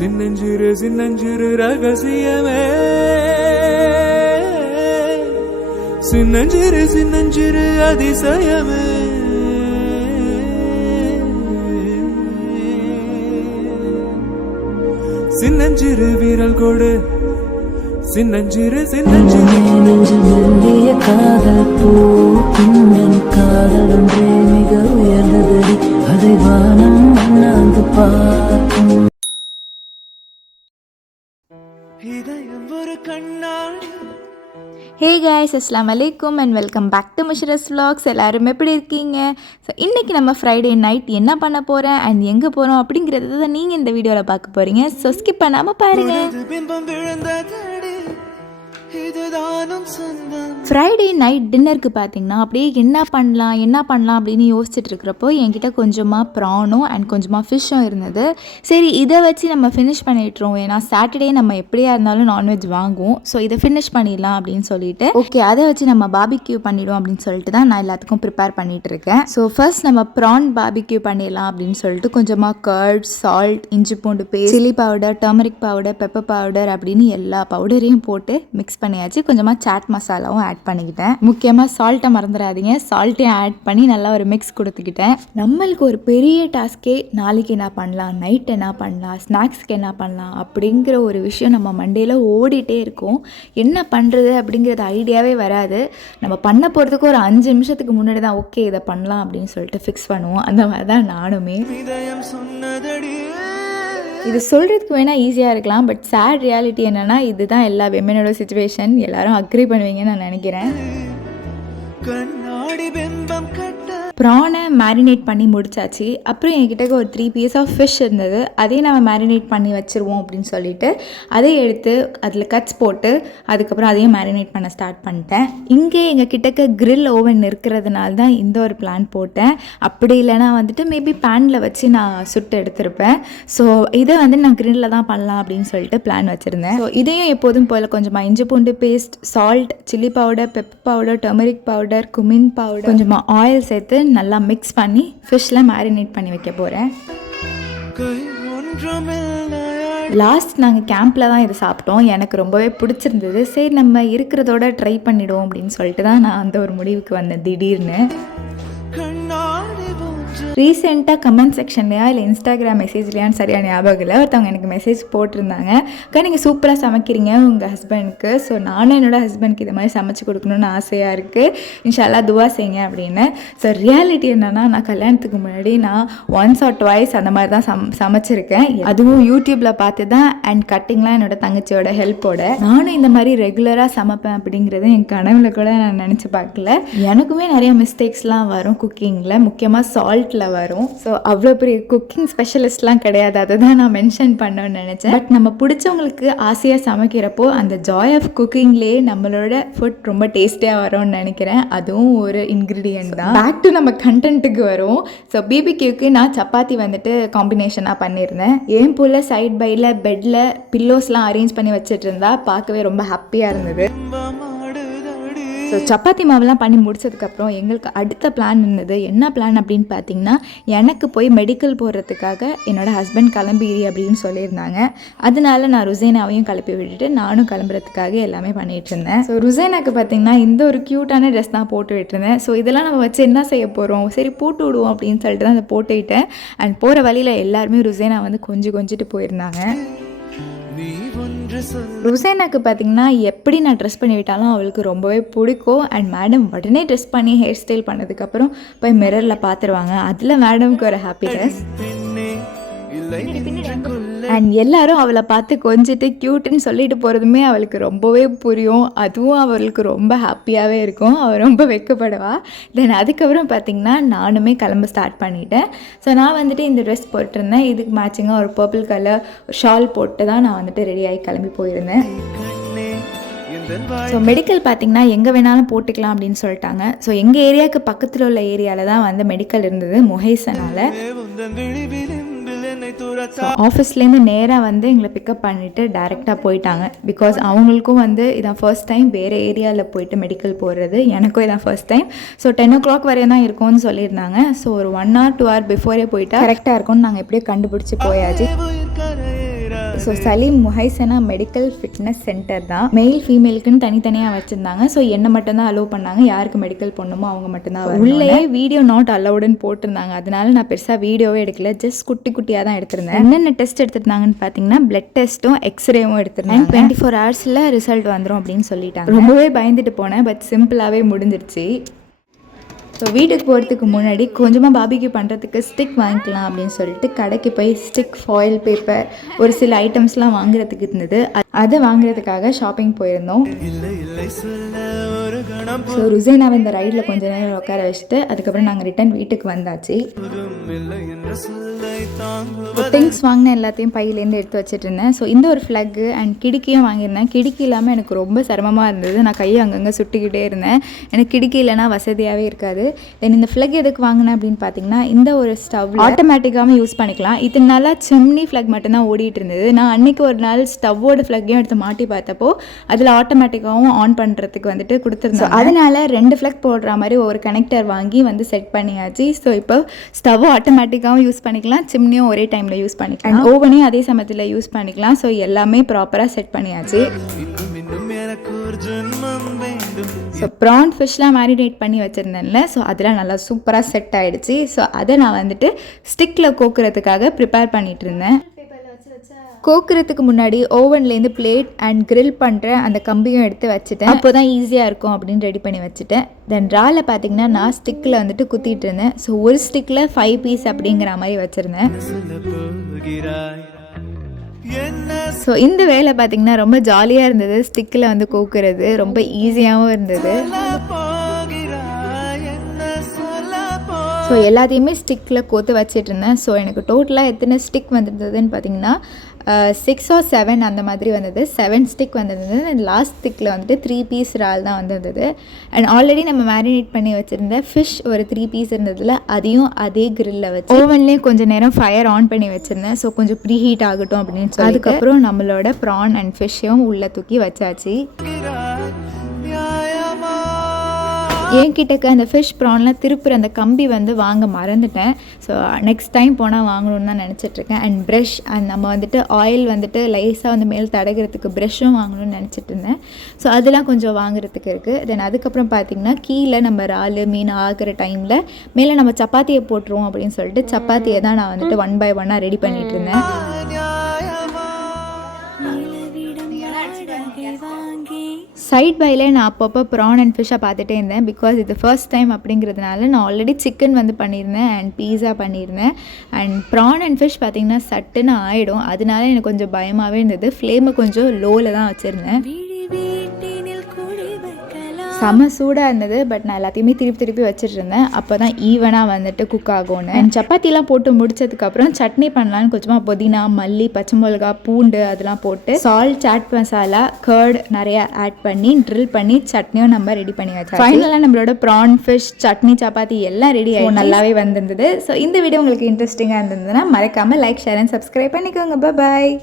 சின்னஞ்சிறு சின்னஞ்சிறு ரகசியமே, சின்னஞ்சிறு சின்னஞ்சிறு அதிசயமே, சின்னஞ்சிறு வீரல் கொடு, சின்னஞ்சிறு சின்னஞ்சிறு காதல் பூ காதல் ஒன்றே மிக உயர்ந்தது, அதை வானம் அண்ணாந்து பார்க்கும். ஹே கைஸ், அஸ்ஸலாமு அலைக்கும் and welcome back to Mishra's vlogs. எல்லாரும் எப்படி இருக்கீங்க? ஸோ இன்றைக்கி நம்ம ஃப்ரைடே நைட் என்ன பண்ண போகிறேன் அண்ட் எங்கே போகிறோம் அப்படிங்கிறத தான் நீங்கள் இந்த வீடியோவில் பார்க்க போகிறீங்க. ஸோ ஸ்கிப் பண்ணாமல் பாருங்கள். ஃப்ரைடே நைட் டின்னருக்கு பார்த்தீங்கன்னா அப்படியே என்ன பண்ணலாம் அப்படின்னு யோசிச்சுட்டு இருக்கிறப்போ என்கிட்ட கொஞ்சமாக ப்ரானும் அண்ட் கொஞ்சமாக ஃபிஷ்ஷும் இருந்தது. சரி, இதை வச்சு நம்ம ஃபினிஷ் பண்ணிட்டுருவோம். ஏன்னா சாட்டர்டே நம்ம எப்படியா இருந்தாலும் நான்வெஜ் வாங்குவோம். ஸோ இதை ஃபினிஷ் பண்ணிடலாம் அப்படின்னு சொல்லிட்டு ஓகே, அதை வச்சு நம்ம பாபிக்யூ பண்ணிவிடுவோம் அப்படின்னு சொல்லிட்டு தான் நான் எல்லாத்துக்கும் ப்ரிப்பேர் பண்ணிட்டு இருக்கேன். ஸோ ஃபர்ஸ்ட் நம்ம ப்ரான் பாபிக்யூ பண்ணிடலாம் அப்படின்னு சொல்லிட்டு கொஞ்சமாக கர்ட், சால்ட், இஞ்சி பூண்டு paste, chilli powder, turmeric powder, pepper powder அப்படின்னு எல்லா பவுடரையும் போட்டு மிக்ஸ் பண்ணியாச்சு. கொஞ்சமாக சாட் மசாலாவும் ஆட் பண்ணிக்கிட்டேன். முக்கியமாக சால்ட்டை மறந்துடாதீங்க. சால்ட்டையும் ஆட் பண்ணி நல்லா ஒரு மிக்ஸ் கொடுத்துக்கிட்டேன். நம்மளுக்கு ஒரு பெரிய டாஸ்கே நாளைக்கு என்ன பண்ணலாம், நைட் என்ன பண்ணலாம், ஸ்நாக்ஸ்க்கு என்ன பண்ணலாம் அப்படிங்கிற ஒரு விஷயம் நம்ம மண்டேல ஓடிட்டே இருக்கும். என்ன பண்ணுறது அப்படிங்கிறது ஐடியாவே வராது. நம்ம பண்ண போகிறதுக்கு ஒரு 5 நிமிஷத்துக்கு முன்னாடி தான் ஓகே இதை பண்ணலாம் அப்படின்னு சொல்லிட்டு ஃபிக்ஸ் பண்ணுவோம். அந்த மாதிரி தான் நானுமே. இது சொல்கிறதுக்கு வேணால் ஈஸியாக இருக்கலாம், பட் சேட் ரியாலிட்டி என்னென்னா இதுதான் எல்லா விமனோட சிச்சுவேஷன். எல்லாரும் அக்ரி பண்ணுவீங்கன்னு நான் நினைக்கிறேன். ப்ரானை மேரினேட் பண்ணி முடிச்சாச்சு. அப்புறம் என்கிட்ட ஒரு 3 பீஸ் ஆஃப் ஃபிஷ் இருந்தது. அதையும் நம்ம மேரினேட் பண்ணி வச்சுருவோம் அப்படின்னு சொல்லிட்டு அதை எடுத்து அதில் கட்ஸ் போட்டு அதுக்கப்புறம் அதையும் மேரினேட் பண்ண ஸ்டார்ட் பண்ணிட்டேன். இங்கே எங்கள் கிட்டக்க கிரில் ஓவன் இருக்கிறதுனால தான் இந்த ஒரு பிளான் போட்டேன். அப்படி இல்லைனா வந்துட்டு மேபி பேனில் வச்சு நான் சுட்டு எடுத்திருப்பேன். ஸோ இதை வந்து நான் கிரில்லில் தான் பண்ணலாம் அப்படின்னு சொல்லிட்டு பிளான் வச்சுருந்தேன். ஸோ இதையும் எப்போதும் போல் கொஞ்சமாக இஞ்சி பூண்டு paste, salt, chilli powder, pepper powder, turmeric powder, cumin powder, கொஞ்சமாக ஆயில் சேர்த்து நல்லா மிக்ஸ் பண்ணி ஃபிஷ்ல மேரினேட் பண்ணி வைக்க போகிறேன். லாஸ்ட் நாங்கள் கேம்பில் தான் இதை சாப்பிட்டோம். எனக்கு ரொம்பவே பிடிச்சிருந்தது. சரி, நம்ம இருக்கிறதோட ட்ரை பண்ணிவிடுவோம் அப்படின்னு சொல்லிட்டு தான் நான் அந்த ஒரு முடிவுக்கு வந்தேன் திடீர்னு. ரீசெண்டாக கமெண்ட் செக்ஷன்லையா இல்லை இன்ஸ்டாகிராம் மெசேஜ்லையான்னு சரியாக ஞாபகம் இல்லை, ஒருத்தவங்க எனக்கு மெசேஜ் போட்டிருந்தாங்க. அக்கா, நீங்கள் சூப்பராக சமைக்கிறீங்க உங்கள் ஹஸ்பண்ட்க்கு. ஸோ நானும் என்னோடய ஹஸ்பண்ட்க்கு இது மாதிரி சமைச்சு கொடுக்கணுன்னு ஆசையாக இருக்குது. இன்ஷால்லா துவா செய்யுங்க அப்படின்னு. ஸோ ரியாலிட்டி என்னென்னா, நான் கல்யாணத்துக்கு முன்னாடி நான் 1 or 2 அந்த மாதிரி தான் சமைச்சிருக்கேன். அதுவும் யூடியூப்பில் பார்த்து தான், அண்ட் கட்டிங்லாம் என்னோடய தங்கச்சியோட ஹெல்ப்போட. நானும் இந்த மாதிரி ரெகுலராக சமைப்பேன் அப்படிங்கிறது என் கனவுல கூட நான் நினச்சி பார்க்கல. எனக்குமே நிறைய மிஸ்டேக்ஸ்லாம் வரும் குக்கிங்கில், முக்கியமாக சால்ட்டில் வரும். ஸோ அவ்வளோ பெரிய குக்கிங் ஸ்பெஷலிஸ்ட்லாம் கிடையாது, அதை தான் நான் மென்ஷன் பண்ணணும்னு நினச்சேன். பட் நம்ம பிடிச்சவங்களுக்கு ஆசையாக சமைக்கிறப்போ அந்த ஜாய் ஆஃப் குக்கிங்லேயே நம்மளோட ஃபுட் ரொம்ப டேஸ்டியாக வரும்னு நினைக்கிறேன். அதுவும் ஒரு இன்க்ரீடியன்ட் தான். பேக் டு நம்ம கண்டென்ட்டுக்கு வரும். ஸோ பிபிக்யூக்கு நான் சப்பாத்தி வந்துட்டு காம்பினேஷனாக பண்ணியிருந்தேன். ஏன் போல் சைட் பையில் பெட்டில் பில்லோஸ்லாம் அரேஞ்ச் பண்ணி வச்சுட்டு இருந்தா பார்க்கவே ரொம்ப ஹாப்பியாக இருந்தது. ஸோ சப்பாத்தி மாவுலாம் பண்ணி முடிச்சதுக்கப்புறம் எங்களுக்கு அடுத்த பிளான் இருந்தது. என்ன பிளான் அப்படின்னு பார்த்தீங்கன்னா, எனக்கு போய் மெடிக்கல் போடுறதுக்காக என்னோடய ஹஸ்பண்ட் கிளம்பிரி அப்படின்னு சொல்லியிருந்தாங்க. அதனால நான் ருசேனாவையும் கிளப்பி விட்டுட்டு நானும் கிளம்புறதுக்காக எல்லாமே பண்ணிகிட்டு இருந்தேன். ஸோ ருசேனாக்கு பார்த்தீங்கன்னா இந்த ஒரு க்யூட்டான ட்ரெஸ் தான் போட்டு விட்டுருந்தேன். ஸோ இதெல்லாம் நம்ம வச்சு என்ன செய்ய போகிறோம், சரி போட்டு விடுவோம் அப்படின்னு சொல்லிட்டு தான் அதை போட்டுக்கிட்டேன். அண்ட் போகிற வழியில் எல்லாருமே ருசேனா வந்து கொஞ்சிட்டு போயிருந்தாங்க. ருசேனாக்கு பார்த்தீங்கன்னா எப்படி நான் ட்ரெஸ் பண்ணி விட்டாலும் அவளுக்கு ரொம்பவே பிடிக்கும். அண்ட் மேடம் உடனே ட்ரெஸ் பண்ணி ஹேர் ஸ்டைல் பண்ணதுக்கப்புறம் போய் மிரரில் பார்த்துருவாங்க. அதில் மேடமுக்கு ஒரு ஹாப்பினஸ். அண்ட் எல்லாரும் அவளை பார்த்து கொஞ்சிட்டு க்யூட்டுன்னு சொல்லிட்டு போகிறதுமே அவளுக்கு ரொம்பவே புரியும். அதுவும் அவளுக்கு ரொம்ப ஹாப்பியாகவே இருக்கும். அவள் ரொம்ப வெக்கப்படுவா. தென் அதுக்கப்புறம் பார்த்திங்கன்னா நானுமே கிளம்ப ஸ்டார்ட் பண்ணிட்டேன். ஸோ நான் வந்துட்டு இந்த ட்ரெஸ் போட்டிருந்தேன். இதுக்கு மேட்சிங்காக ஒரு பர்பிள் கலர் ஷால் போட்டு தான் நான் வந்துட்டு ரெடியாகி கிளம்பி போயிருந்தேன். ஸோ மெடிக்கல் பார்த்திங்கன்னா எங்கே வேணாலும் போட்டுக்கலாம் அப்படின்னு சொல்லிட்டாங்க. ஸோ எங்கள் ஏரியாவுக்கு பக்கத்தில் உள்ள ஏரியாவில் தான் வந்து மெடிக்கல் இருந்தது, முஹைசனால். ஆஃபீஸ்லேருந்து நேராக வந்து எங்களை பிக்கப் பண்ணிவிட்டு டேரெக்டாக போயிட்டாங்க. பிகாஸ் அவங்களுக்கும் வந்து இதான் ஃபர்ஸ்ட் டைம் வேறு ஏரியாவில் போயிட்டு மெடிக்கல் போடுறது. எனக்கும் இதான் ஃபர்ஸ்ட் டைம். ஸோ 10 o'clock வரையும் தான் இருக்கும்னு சொல்லியிருந்தாங்க. ஸோ ஒரு 1 or 2 hour பிஃபோரே போயிட்டா கரெக்டாக இருக்கும்னு நாங்கள் எப்படியோ கண்டுபிடிச்சி போயாச்சு. So Salim Muhaisnah medical fitness centre தான். மெயில் ஃபீமேலுக்குன்னு தனித்தனியாக வச்சுருந்தாங்க. ஸோ என்னை மட்டும்தான் அலோவ் பண்ணாங்க. யாருக்கு மெடிக்கல் போடணுமோ அவங்க மட்டும்தான். உள்ளே வீடியோ நாட் அலவுடுன்னு போட்டிருந்தாங்க. அதனால நான் பெருசாக வீடியோவே எடுக்கல, ஜஸ்ட் குட்டி குட்டியாக தான் எடுத்திருந்தேன். என்னென்ன டெஸ்ட் எடுத்திருந்தாங்கன்னு பார்த்தீங்கன்னா பிளட் டெஸ்ட்டும் எக்ஸ்ரேவும் எடுத்திருந்தேன். 24 ஹவர்ஸில் ரிசல்ட் வந்துடும் அப்படின்னு சொல்லிட்டாங்க. ரொம்பவே பயந்துட்டு போனேன், பட் சிம்பிளாகவே முடிஞ்சிருச்சு. ஸோ வீட்டுக்கு போகிறதுக்கு முன்னாடி கொஞ்சமாக பாபிக்யூ பண்ணுறதுக்கு ஸ்டிக் வாங்கிக்கலாம் அப்படின்னு சொல்லிட்டு கடைக்கு போய் ஸ்டிக், ஃபாயில் பேப்பர், ஒரு சில ஐட்டம்ஸ்லாம் வாங்குறதுக்கு இருந்தது. அதை வாங்குறதுக்காக ஷாப்பிங் போயிருந்தோம். ஸோ ருசேனாவை இந்த ரைடில் கொஞ்ச நேரம் உட்கார வச்சுட்டு அதுக்கப்புறம் நாங்கள் ரிட்டன் வீட்டுக்கு வந்தாச்சு. திங்ஸ் வாங்கின எல்லாத்தையும் பையிலேருந்து எடுத்து வச்சுட்டு இருந்தேன். ஸோ இந்த ஒரு ஃப்ளக்கு அண்ட் கிடுக்கியும் வாங்கியிருந்தேன். கிடுக்கி இல்லாமல் எனக்கு ரொம்ப சிரமமாக இருந்தது. நான் கையை அங்கங்கே சுட்டுக்கிட்டே இருந்தேன். எனக்கு கிடுக்கி இல்லைனா வசதியாகவே இருக்காது. தென் இந்த ஃப்ளக் எதுக்கு வாங்கினேன் அப்படின்னு பார்த்தீங்கன்னா, இந்த ஒரு ஸ்டவ் ஆட்டோமேட்டிக்காகவும் யூஸ் பண்ணிக்கலாம். இது நல்லா சிம்னி ஃப்ளக் மட்டும்தான் ஓடிட்டு இருந்தது. நான் அன்றைக்கி ஒரு நாள் ஸ்டவ்வோட ஃப்ளக்கையும் எடுத்து மாட்டி பார்த்தப்போ அதில் ஆட்டோமேட்டிக்காகவும் ஆன் பண்ணுறதுக்கு வந்துட்டு கொடுத்துருந்தேன். அதனால் 2 ஃப்ளக் போடுற மாதிரி ஒரு கனெக்டர் வாங்கி வந்து செட் பண்ணியாச்சு. ஸோ இப்போ ஸ்டவ் ஆட்டோமேட்டிக்காகவும் யூஸ் பண்ணிக்கலாம், சிம்னியும் ஒரே டைமில் யூஸ் பண்ணிக்கலாம், அண்ட் ஓவனையும் அதே சமயத்தில் யூஸ் பண்ணிக்கலாம். ஸோ எல்லாமே ப்ராப்பராக செட் பண்ணியாச்சு. ஸோ ப்ரான் ஃபிஷ்லாம் மேரினேட் பண்ணி வச்சுருந்தேன்ல, ஸோ அதெல்லாம் நல்லா சூப்பராக செட் ஆகிடுச்சு. ஸோ அதை நான் வந்துட்டு ஸ்டிக்கில் கோக்குறதுக்காக ப்ரிப்பேர் பண்ணிகிட்டு இருந்தேன். கோக்குறதுக்கு முன்னாடி ஓவன்லேருந்து பிளேட் அண்ட் கிரில் பண்ணுற அந்த கம்பியும் எடுத்து வச்சுட்டேன். அப்போ தான் ஈஸியாக இருக்கும் அப்படின்னு ரெடி பண்ணி வச்சுட்டேன். தென் ராவில் பார்த்தீங்கன்னா நான் ஸ்டிக்கில் வந்துட்டு குத்திட்டு இருந்தேன். ஸோ ஒரு ஸ்டிக்கில் 5 பீஸ் அப்படிங்கிற மாதிரி வச்சுருந்தேன். ஸோ இந்த வேலை பார்த்தீங்கன்னா ரொம்ப ஜாலியாக இருந்தது. ஸ்டிக்கில் வந்து கோக்குறது ரொம்ப ஈஸியாகவும் இருந்தது. ஸோ எல்லாத்தையுமே ஸ்டிக்கில் கோத்து வச்சிட்டு இருந்தேன். ஸோ எனக்கு டோட்டலாக எத்தனை ஸ்டிக் வந்துருந்ததுன்னு பார்த்தீங்கன்னா 6 or 7 அந்த மாதிரி வந்தது. 7 ஸ்டிக் வந்திருந்தது. அண்ட் லாஸ்ட் ஸ்டிக்கில் வந்துட்டு 3 பீஸ் இறால் தான் வந்திருந்தது. அண்ட் ஆல்ரெடி நம்ம மேரினேட் பண்ணி வச்சுருந்த ஃபிஷ் ஒரு 3 பீஸ் இருந்ததில் அதையும் அதே கிரில்லில் வச்சு ஓவன்லேயும் கொஞ்சம் நேரம் ஃபயர் ஆன் பண்ணி வச்சுருந்தேன். ஸோ கொஞ்சம் ப்ரீ ஹீட் ஆகட்டும் அப்படின்னு சொல்லி அதுக்கப்புறம் நம்மளோட ப்ரான் அண்ட் ஃபிஷ்ஷையும் உள்ளே தூக்கி வச்சாச்சு. என்கிட்டக்க அந்த ஃபிஷ் ப்ரான்லாம் திருப்புற அந்த கம்பி வந்து வாங்க மறந்துட்டேன். ஸோ நெக்ஸ்ட் டைம் போனால் வாங்கணுன்னு தான் நினச்சிட்ருக்கேன். அண்ட் ப்ரஷ், அண்ட் நம்ம வந்துட்டு ஆயில் வந்துட்டு லைஸாக வந்து மேல் தடகிறதுக்கு ப்ரஷ்ஷும் வாங்கணும்னு நினச்சிட்டு இருந்தேன். ஸோ அதெல்லாம் கொஞ்சம் வாங்குறதுக்கு இருக்குது. தென் அதுக்கப்புறம் பார்த்திங்கன்னா கீழே நம்ம இறால் மீன் ஆகிற டைமில் மேலே நம்ம சப்பாத்தியை போட்டுருவோம் அப்படின்னு சொல்லிட்டு சப்பாத்தியை தான் நான் வந்துட்டு 1 by 1 ரெடி பண்ணிகிட்டு இருந்தேன். சைட் பைலே நான் அப்பப்போ ப்ரான் அண்ட் ஃபிஷ்ஷாக பார்த்துட்டே இருந்தேன். பிகாஸ் இது ஃபர்ஸ்ட் டைம் அப்படிங்கிறதுனால நான் ஆல்ரெடி சிக்கன் வந்து பண்ணியிருந்தேன் அண்ட் பீஸா பண்ணியிருந்தேன். அண்ட் ப்ரான் அண்ட் ஃபிஷ் பார்த்திங்கன்னா சட்டுன்னு ஆகிடும். அதனால எனக்கு கொஞ்சம் பயமாகவே இருந்தது. ஃப்ளேமை கொஞ்சம் லோவில் தான் வச்சுருந்தேன். செம சூடாக இருந்தது. பட் நான் எல்லாத்தையுமே திருப்பி வச்சுட்டு இருந்தேன். அப்போ தான் ஈவனாக வந்துட்டு குக் ஆகும்னு. அண்ட் சப்பாத்திலாம் போட்டு முடிச்சதுக்கப்புறம் சட்னி பண்ணலான்னு கொஞ்சமாக புதினா, மல்லி, பச்சை மிளகா, பூண்டு அதெல்லாம் போட்டு சால்ட், சாட் மசாலா, கர்ட் நிறையா ஆட் பண்ணி ட்ரில் பண்ணி சட்னியும் நம்ம ரெடி பண்ணி வச்சோம். ஃபைனலாக நம்மளோட ப்ரான், ஃபிஷ், சட்னி, சப்பாத்தி எல்லாம் ரெடி ஆகி நல்லாவே வந்திருந்தது. ஸோ இந்த வீடியோ உங்களுக்கு இன்ட்ரெஸ்டிங்காக இருந்ததுன்னா மறக்காமல் லைக், ஷேர் அண்ட் சப்ஸ்கிரைப் பண்ணிக்கோங்க. பாய்.